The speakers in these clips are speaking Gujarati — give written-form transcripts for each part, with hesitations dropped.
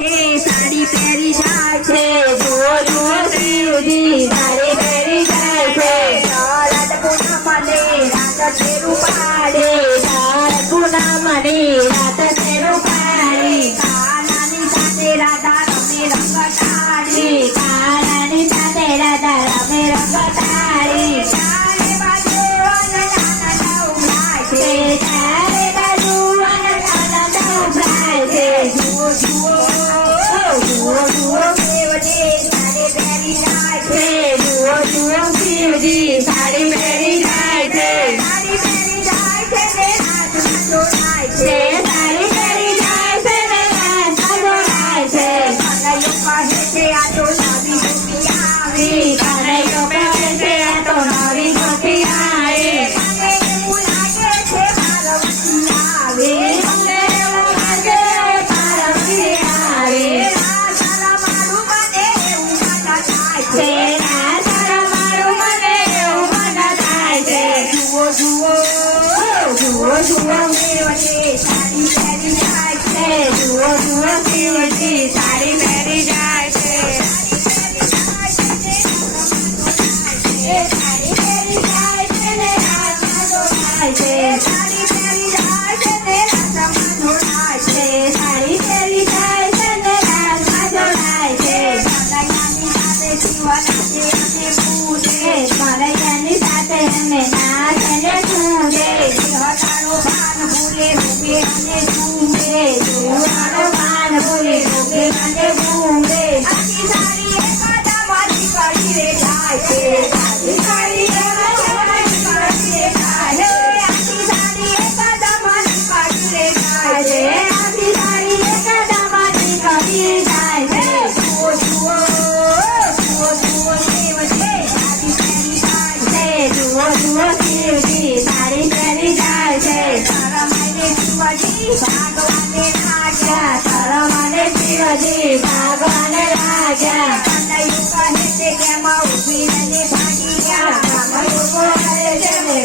साड़ी पहरी जाए छे जुओ जुओ शिवजी साड़ी पहरी जाए छे रात पूनमने रात तेरू पाड़े रात पूनमने रात तेरू पाड़े कानानी साथे राधा रमे रंगताड़ी कानानी साथे राधा रमे रंगताड़ी चारे बाजू आनंद उभराय छे चारे बाजू आनंद उभराय छे जुओ जुओ जुओ जुओ शिवजी साड़ी पहरी जाए छे जुओ जुओ शिवजी साड़ी पहरी जाए छे साड़ी पहरी जाए छे ने हाथ में जोड़ाय छे साड़ी पहरी जाए छे ने हाथ में जोड़ाय छे कन्हैयो कहे छे आ तो नवी गोपी आवी कन्हैयो कहे छे आ तो नवी गोपी आवी મને એવું લાગે છે પાર્વતી આવે મને એવું લાગે પાર્વતી આવે રાધારા મારું મને એવું મન થાય છે રાધારા મારું મને એવું મન થાય છે જુઓ જુઓ જુઓ જુઓ શિવજી સાડી પહેરી જાય છે જુઓ જુઓ શિવજી સાડી પહેરી જાય છે સાડી પહેરી જાય છે ને રાતમાં જોડાય છે સાડી પહેરી જાય છે ને રાતમાં જોડાય છે સાડી પહેરી જાય છે ને રાતમાં જોડાય છે કનૈયાની સાથે શિવનાથે અને પૂજે કનૈયાની સાથે અને નાચે ને કૂદે હજારો ભાન ભૂલે રૂપે અને ઝૂમે હજારો ભાન ભૂલે રૂપે અને ઝૂમે આખી સાડી એકદામાંથી કરી રે જાય છે આખી સાડી એકદામાંથી કરી રે જાય છે આખી સાડી એકદામાંથી કરી રે જાય છે આખી સાડી એકદામાંથી કરી જાય છે જુઓ જુઓ જુઓ જુઓ શિવજી સાડી પહેરી જાય છે જુઓ જુઓ શિવજી સાડી પહેરી જાય છે શરમાઈને શિવજી ભાગવાને લાગ્યા શરમાને શિવજી ભાગવાને લાગ્યા કનૈયો કહે છે કે માં ઊભી રહીને ભાગી ગયા કનૈયો કહે છે ને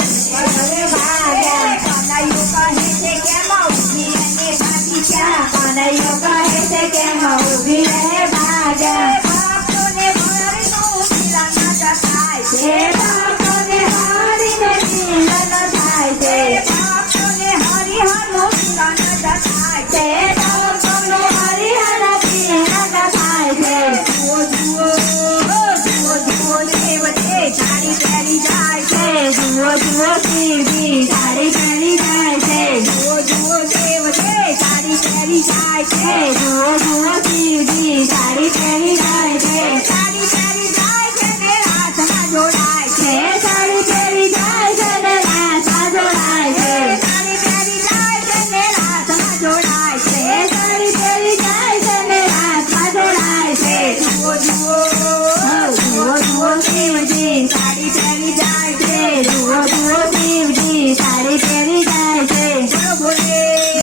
ઘરે ભાગ્યા કનૈયો કહે છે કે માં ઊભી રહીને ભાગી ગયા કનૈયો કહે છે કે માં ઊભી